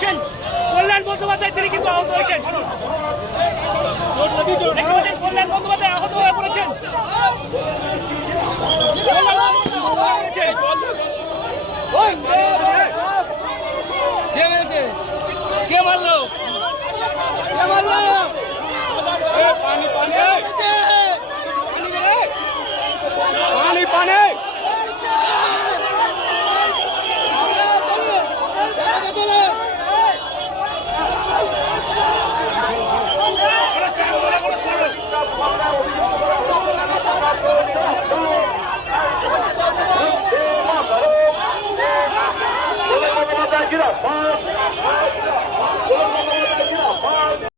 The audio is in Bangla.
পাচ্ছেন কল্যাণ বন্দ্যোপাধ্যায়, তিনি কিন্তু আহত হয়েছেন। দেখতে পাচ্ছেন কল্যাণ বন্দ্যোপাধ্যায় আহত হয়ে পড়েছেন। কল্যাণ বন্দ্যোপাধ্যায়